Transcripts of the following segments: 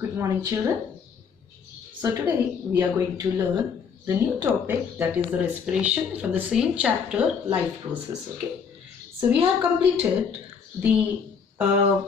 Good morning, children. So today we are going to learn the new topic, that is the respiration, from the same chapter, life process. Okay. So we have completed the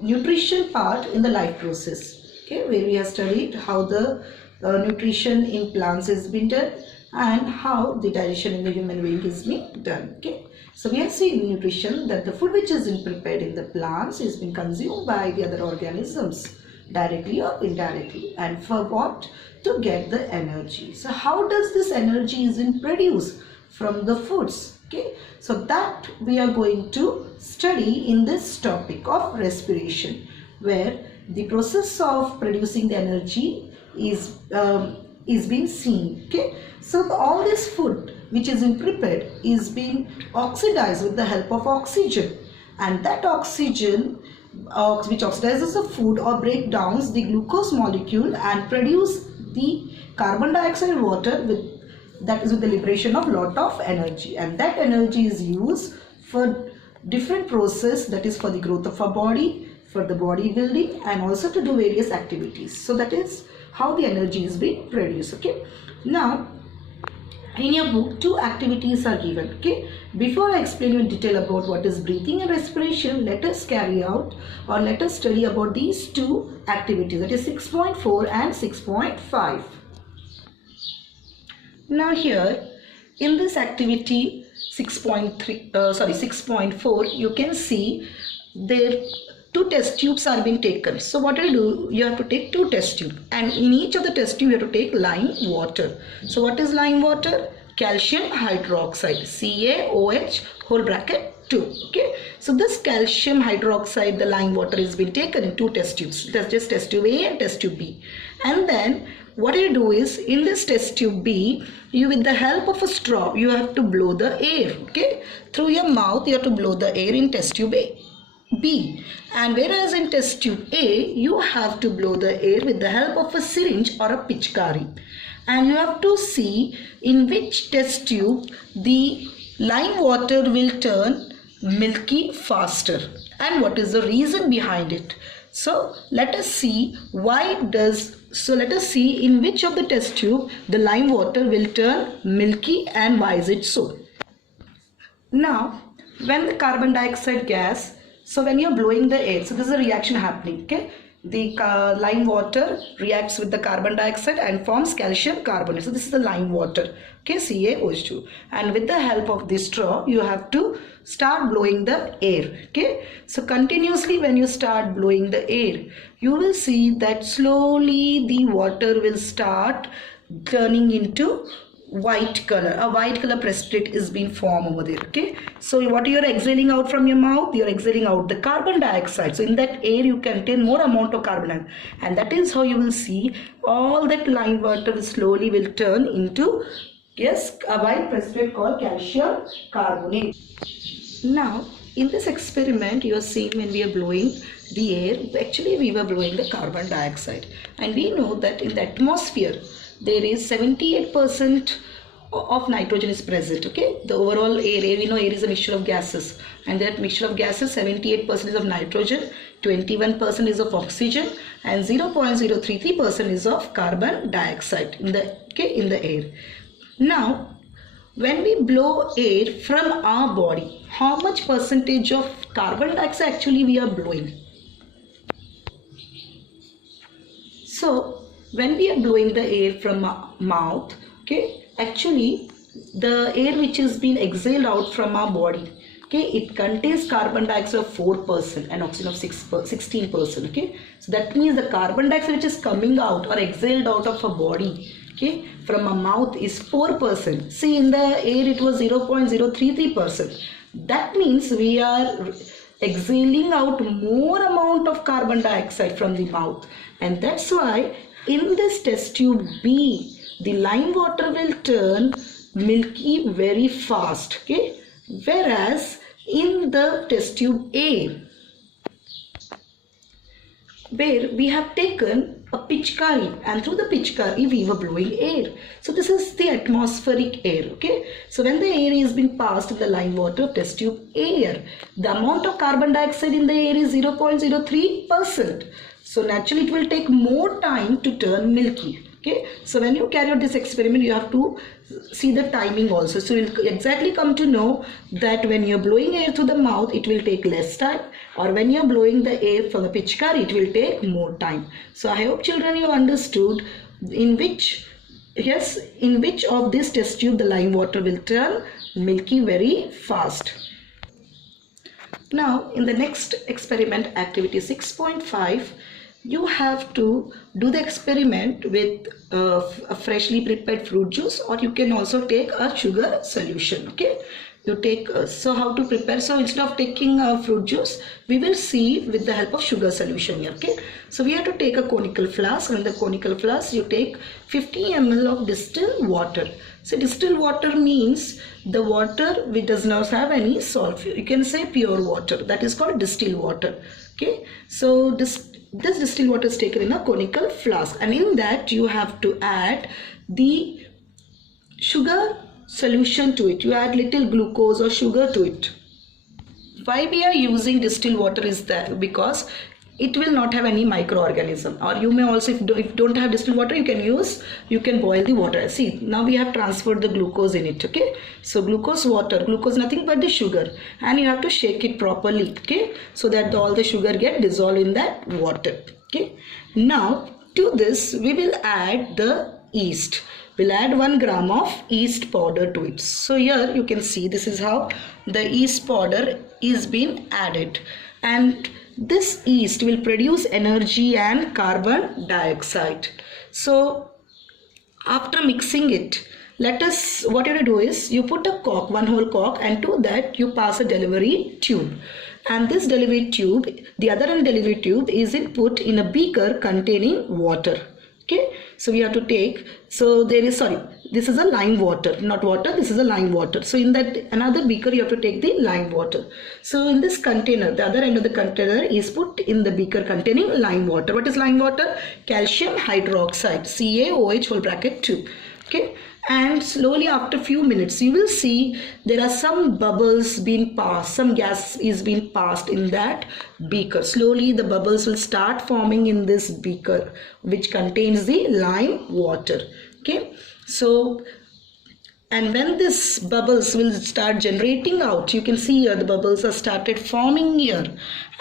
nutrition part in the life process. Okay, where we have studied how the nutrition in plants is being done and how the digestion in the human being is being done. Okay. So we have seen in nutrition that the food which is prepared in the plants is being consumed by the other organisms directly or indirectly, and for what? To get the energy. So how does this energy is produced from the foods? Okay, so that we are going to study in this topic of respiration, where the process of producing the energy is being seen. Okay, so all this food which is prepared is being oxidized with the help of oxygen, and that oxygen which oxidizes the food or break down the glucose molecule and produce the carbon dioxide water, with the liberation of lot of energy, and that energy is used for different process, that is for the growth of our body, for the body building, and also to do various activities. So that is how the energy is being produced. Okay, now in your book, two activities are given. Okay, before I explain in detail about what is breathing and respiration, let us carry out or let us study about these two activities, that is 6.4 and 6.5. Now here in this activity 6.4, you can see there two test tubes are being taken. So what I do, you have to take two test tubes, and in each of the test tube you have to take lime water. So what is lime water? Calcium hydroxide, CaOH whole bracket 2. Okay, so this calcium hydroxide, the lime water, is being taken in two test tubes. That's just test tube A and test tube B. And then what you do is, in this test tube B, you, with the help of a straw, you have to blow the air. Okay, through your mouth you have to blow the air in test tube B, and whereas in test tube A you have to blow the air with the help of a syringe or a pitchkari, and you have to see in which test tube the lime water will turn milky faster and what is the reason behind it. So let us see let us see in which of the test tube the lime water will turn milky and why is it so. Now when the carbon dioxide gas, so when you're blowing the air, so this is a reaction happening. Okay, the lime water reacts with the carbon dioxide and forms calcium carbonate. So this is the lime water, okay, CaOH2, and with the help of this straw you have to start blowing the air. Okay, so continuously when you start blowing the air, you will see that slowly the water will start turning into white color. A white color precipitate is being formed over there. Okay, so what you are exhaling out from your mouth, you are exhaling out the carbon dioxide. So in that air you contain more amount of carbon dioxide, and that is how you will see all that lime water slowly will turn into, yes, a white precipitate called calcium carbonate. Now in this experiment you are seeing when we are blowing the air, actually we were blowing the carbon dioxide, and we know that in the atmosphere there is 78% of nitrogen is present. Okay, the overall air, we know air is a mixture of gases, and that mixture of gases, 78% is of nitrogen, 21% is of oxygen, and 0.033% is of carbon dioxide in the air. Now when we blow air from our body, how much percentage of carbon dioxide actually we are blowing? So when we are blowing the air from our mouth, okay, actually the air which is being exhaled out from our body, okay, it contains carbon dioxide of 4% and oxygen of 16%. Okay, so that means the carbon dioxide which is coming out or exhaled out of our body, okay, from our mouth is 4%. See, in the air it was 0.033%. That means we are exhaling out more amount of carbon dioxide from the mouth, and that's why in this test tube B, the lime water will turn milky very fast. Okay, whereas in the test tube A, where we have taken a pitchkari, and through the pitchkari we were blowing air. So this is the atmospheric air. Okay, so when the air is being passed in the lime water test tube air, the amount of carbon dioxide in the air is 0.03%. So naturally it will take more time to turn milky. Okay, so when you carry out this experiment, you have to see the timing also. So you'll exactly come to know that when you're blowing air through the mouth, it will take less time, or when you're blowing the air from the pitchkari, it will take more time. So I hope children you understood in which of this test tube the lime water will turn milky very fast. Now in the next experiment, activity 6.5, you have to do the experiment with a freshly prepared fruit juice, or you can also take a sugar solution. Okay, you take so how to prepare. So instead of taking a fruit juice, we will see with the help of sugar solution here. Okay, so we have to take a conical flask, and in the conical flask you take 50 ml of distilled water. So distilled water means the water which does not have any salt. You can say pure water, that is called distilled water. Okay, so this distilled water is taken in a conical flask, and in that you have to add the sugar solution to it. You add little glucose or sugar to it. Why we are using distilled water is that because it will not have any microorganism. Or you may also, if you don't have distilled water, you can boil the water. See, now we have transferred the glucose in it. Okay, so glucose nothing but the sugar, and you have to shake it properly. Okay, so that all the sugar get dissolved in that water. Okay, now to this we will add the yeast. We'll add 1 gram of yeast powder to it. So here you can see this is how the yeast powder is being added, and this yeast will produce energy and carbon dioxide. So after mixing it, what you do is you put a cork, 1 whole cork, and to that you pass a delivery tube. And this delivery tube, the other end delivery tube is put in a beaker containing water. Okay, so we have to take, so there is, this is a lime water, not water, this is a lime water. So in that another beaker you have to take the lime water. So in this container, the other end of the container is put in the beaker containing lime water. What is lime water? Calcium hydroxide, CaOH whole bracket 2. Okay, and slowly after few minutes you will see there are some bubbles being passed, some gas is being passed in that beaker. Slowly the bubbles will start forming in this beaker which contains the lime water. Okay, so and when this bubbles will start generating out, you can see here the bubbles have started forming here,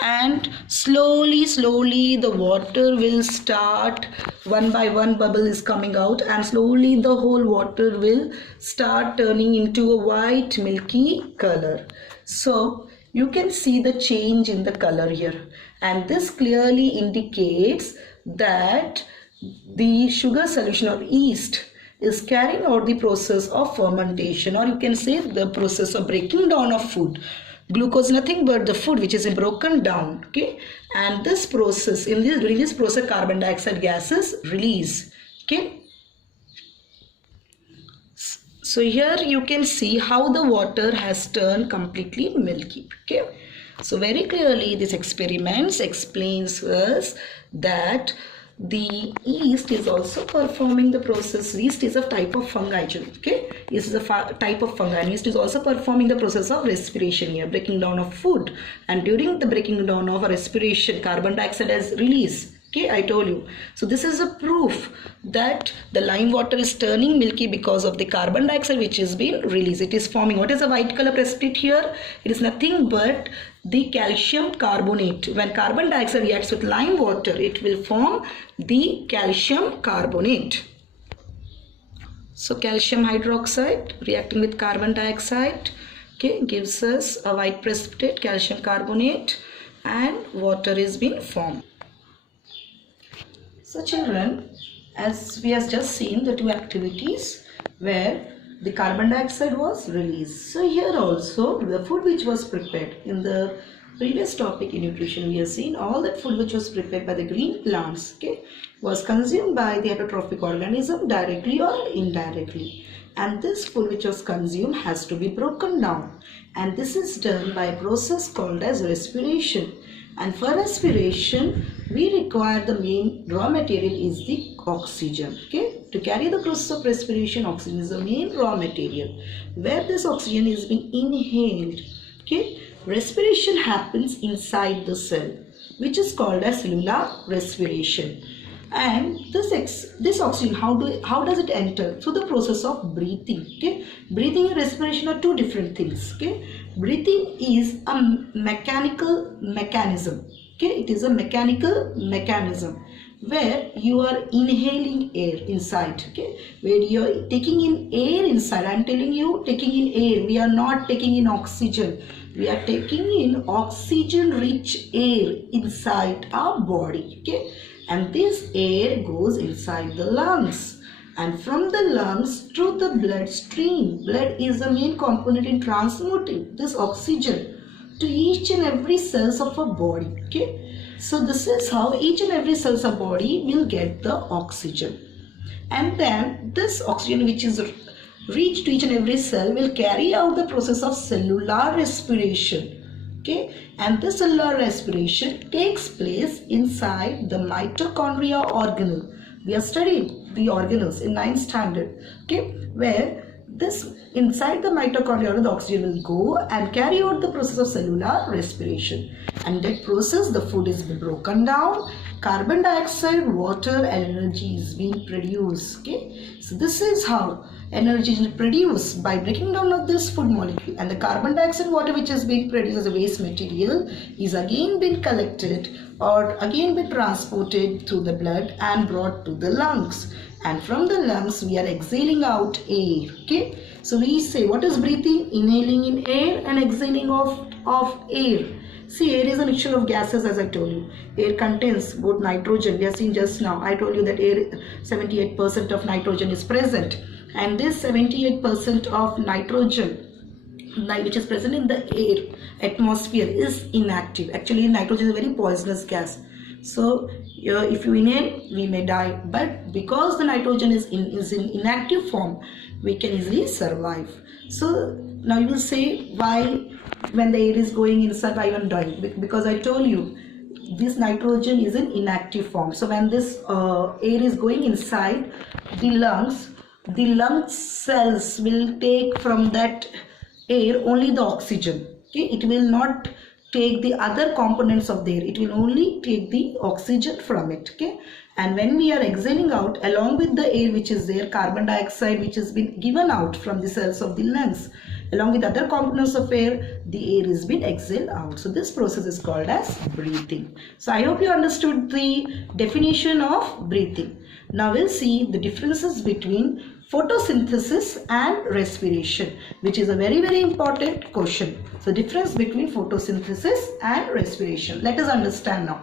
and slowly the water will start, one by one bubble is coming out, and slowly the whole water will start turning into a white milky color. So you can see the change in the color here, and this clearly indicates that the sugar solution or yeast is carrying out the process of fermentation, or you can say the process of breaking down of food. Glucose nothing but the food which is broken down. Okay, and this process, during this process carbon dioxide gas is released. Okay, so here you can see how the water has turned completely milky. Okay, so very clearly this experiment explains us that the yeast is also performing the process. Yeast is a type of fungi. Okay, yeast is a type of fungi, and yeast is also performing the process of respiration here, breaking down of food, and during the breaking down of respiration carbon dioxide is released. Okay, I told you. So this is a proof that the lime water is turning milky because of the carbon dioxide which is being released. It is forming, what is a white color precipitate here? It is nothing but the calcium carbonate. When carbon dioxide reacts with lime water, it will form the calcium carbonate. So calcium hydroxide reacting with carbon dioxide, okay, gives us a white precipitate, calcium carbonate, and water is being formed. So children, as we have just seen the two activities where the carbon dioxide was released. So here also the food which was prepared in the previous topic in nutrition, we have seen all that food which was prepared by the green plants, okay, was consumed by the heterotrophic organism directly or indirectly. And this food which was consumed has to be broken down, and this is done by a process called as respiration. And for respiration, we require the main raw material is the oxygen. Okay, to carry the process of respiration, oxygen is the main raw material. Where this oxygen is being inhaled, okay, respiration happens inside the cell. which is called as cellular respiration. And this oxygen, how does it enter? Through the process of breathing. Okay, breathing and respiration are two different things. Okay, breathing is a mechanical mechanism. Okay, it is a mechanical mechanism where you are inhaling air inside. Okay, where you are taking in air inside. I am telling you, taking in air. We are not taking in oxygen. We are taking in oxygen rich air inside our body. Okay, and this air goes inside the lungs, and from the lungs through the bloodstream. Blood is the main component in transmitting this oxygen to each and every cells of a body. Okay, so this is how each and every cells of body will get the oxygen, and then this oxygen which is reached to each and every cell will carry out the process of cellular respiration. Okay, and the cellular respiration takes place inside the mitochondria organelle. We are studying the organelles in 9th standard. Okay, where this inside the mitochondria the oxygen will go and carry out the process of cellular respiration, and that process the food is broken down, carbon dioxide, water and energy is being produced. Okay, so this is how energy is produced by breaking down of this food molecule, and the carbon dioxide water which is being produced as a waste material is again been collected or again been transported through the blood and brought to the lungs, and from the lungs we are exhaling out air. Okay, so we say what is breathing? Inhaling in air and exhaling of air. See, air is a mixture of gases, as I told you. Air contains both nitrogen. We have seen just now. I told you that air 78% of nitrogen is present, and this 78% of nitrogen which is present in the air atmosphere is inactive. Actually, nitrogen is a very poisonous gas. So if you inhale, we may die, but because the nitrogen is in inactive form, we can easily survive. So now you will say, why when the air is going inside I am dying? Because I told you this nitrogen is in inactive form. So when this air is going inside the lung cells will take from that air only the oxygen. Okay, it will not take the other components of the air. It will only take the oxygen from it. Okay, and when we are exhaling out along with the air which is there, carbon dioxide which has been given out from the cells of the lungs along with other components of air, the air is being exhaled out. So this process is called as breathing. So I hope you understood the definition of breathing. Now we'll see the differences between photosynthesis and respiration, which is a very, very important question. So difference between photosynthesis and respiration. Let us understand now.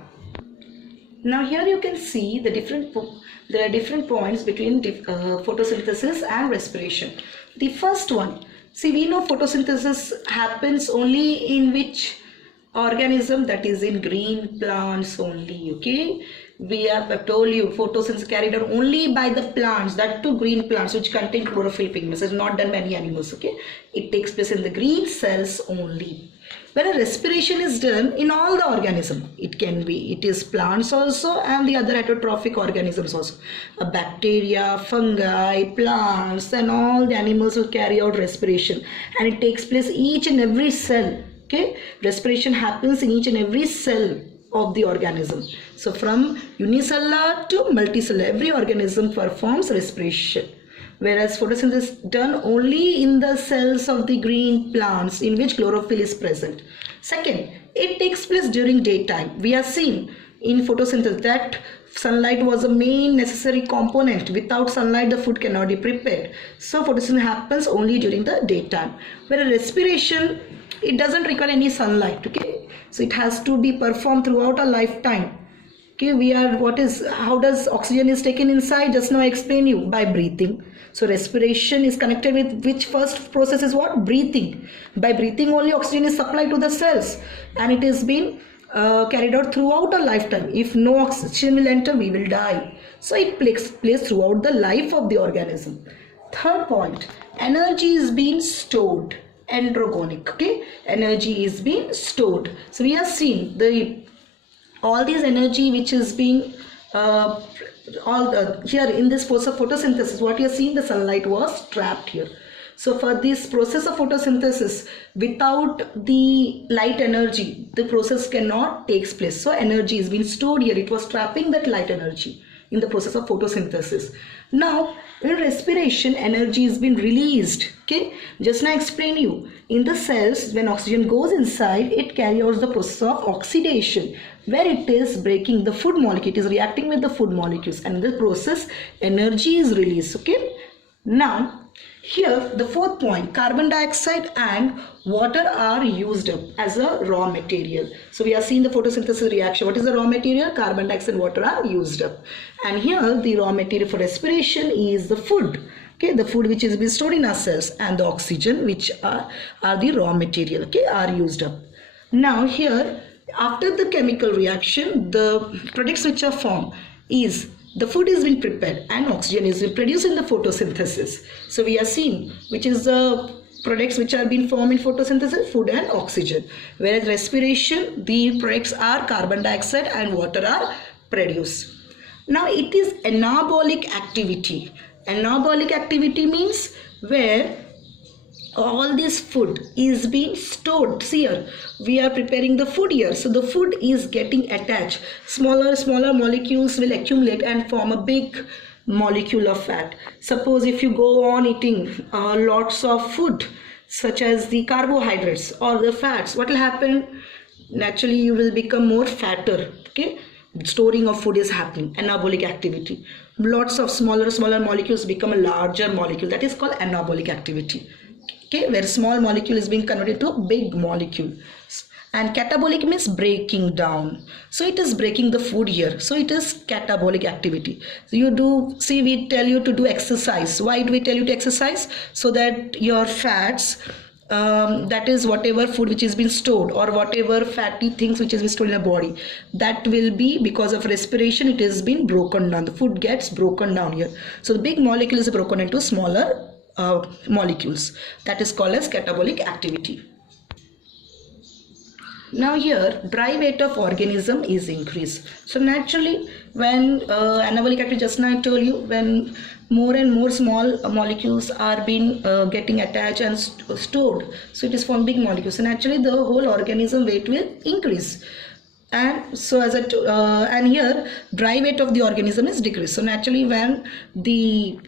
Now here you can see there are different points between photosynthesis and respiration. The first one, see, we know photosynthesis happens only in which organism? That is in green plants only. Okay, we have told you photosynthesis carried out only by the plants, that too green plants which contain chlorophyll pigments. It's not done by any animals. Okay, it takes place in the green cells only. Whereas respiration is done in all the organism. It is plants also and the other heterotrophic organisms also. Bacteria, fungi, plants and all the animals will carry out respiration, and it takes place each and every cell. Okay, respiration happens in each and every cell of the organism. So from unicellular to multicellular, every organism performs respiration. Whereas photosynthesis is done only in the cells of the green plants in which chlorophyll is present. Second, it takes place during daytime. We have seen in photosynthesis that sunlight was a main necessary component. Without sunlight, the food cannot be prepared. So photosynthesis happens only during the daytime. Whereas respiration, it doesn't require any sunlight. Okay, so it has to be performed throughout our lifetime. Okay, how does oxygen is taken inside? Just now I explained you, by breathing. So respiration is connected with which first process is what? Breathing. By breathing only oxygen is supplied to the cells, and it is being carried out throughout our lifetime. If no oxygen will enter, we will die. So it takes place throughout the life of the organism. Third point, energy is being stored. Androgonic. Okay, energy is being stored. So we have seen all this energy which is being here in this process of photosynthesis, what you have seen, the sunlight was trapped here. So for this process of photosynthesis, without the light energy, the process cannot take place. So energy is being stored here. It was trapping that light energy in the process of photosynthesis. Now in respiration, energy is being released. Okay, just now I explained you, in the cells when oxygen goes inside, it carries out the process of oxidation, where it is breaking the food molecule, it is reacting with the food molecules, and in the process energy is released. Okay, now here the fourth point, carbon dioxide and water are used up as a raw material. So we are seeing the photosynthesis reaction. What is the raw material? Carbon dioxide and water are used up. And here the raw material for respiration is the food. Okay, the food which is being stored in our cells, and the oxygen, which are the raw material, okay, are used up. Now here, after the chemical reaction, the products which are formed is the food is being prepared and oxygen is being produced in the photosynthesis. So we are seeing which is the products which are being formed in photosynthesis, food and oxygen. Whereas respiration, the products are carbon dioxide and water are produced. Now it is anabolic activity. Anabolic activity means where all this food is being stored. See here, we are preparing the food here, so the food is getting attached. Smaller molecules will accumulate and form a big molecule of fat. Suppose if you go on eating lots of food such as the carbohydrates or the fats, what will happen? Naturally you will become more fatter. Okay, storing of food is happening, anabolic activity. Lots of smaller molecules become a larger molecule, that is called anabolic activity. Okay, where small molecule is being converted to a big molecule. And catabolic means breaking down. So it is breaking the food here. So it is catabolic activity. So you do, see, we tell you to do exercise. Why do we tell you to exercise? So that your fats, that is whatever food which is being stored or whatever fatty things which is being stored in the body, that will be, because of respiration, it is being broken down. The food gets broken down here. So the big molecule is broken into smaller molecules. That is called as catabolic activity. Now here dry weight of organism is increased. So naturally when anabolic activity, just now I told you, when more and more small molecules are being getting attached and stored, so it is forming big molecules. So naturally the whole organism weight will increase. And so as and here dry weight of the organism is decreased. So naturally when the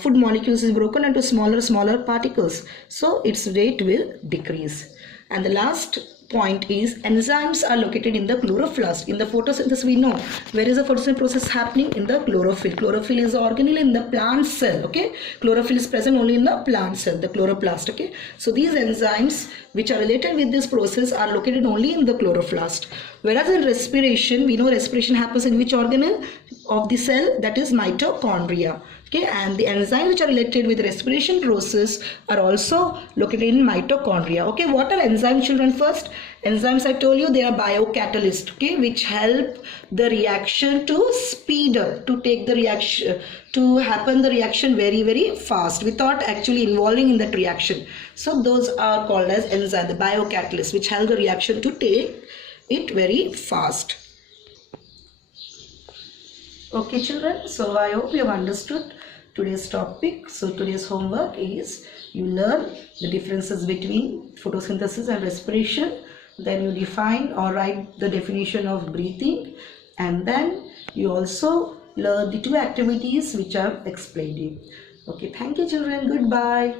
food molecules is broken into smaller particles, so its weight will decrease. And the last point is enzymes are located in the chloroplast. In the photosynthesis, we know where is the photosynthesis process happening? In the chlorophyll. Chlorophyll is the organelle in the plant cell. Okay, chlorophyll is present only in the plant cell, the chloroplast. Okay, so these enzymes which are related with this process are located only in the chloroplast. Whereas in respiration, we know respiration happens in which organelle of the cell? That is mitochondria. Okay, and the enzymes which are related with the respiration process are also located in mitochondria. Okay, what are enzymes, children? First, enzymes, I told you, they are biocatalysts, okay, which help the reaction to speed up, to take the reaction, to happen the reaction very fast without actually involving in that reaction. So those are called as enzymes, the biocatalysts, which help the reaction to take it very fast. Okay children, so I hope you have understood today's topic. So today's homework is you learn the differences between photosynthesis and respiration, then you define or write the definition of breathing, and then you also learn the two activities which I have explained you. Okay, thank you children, goodbye.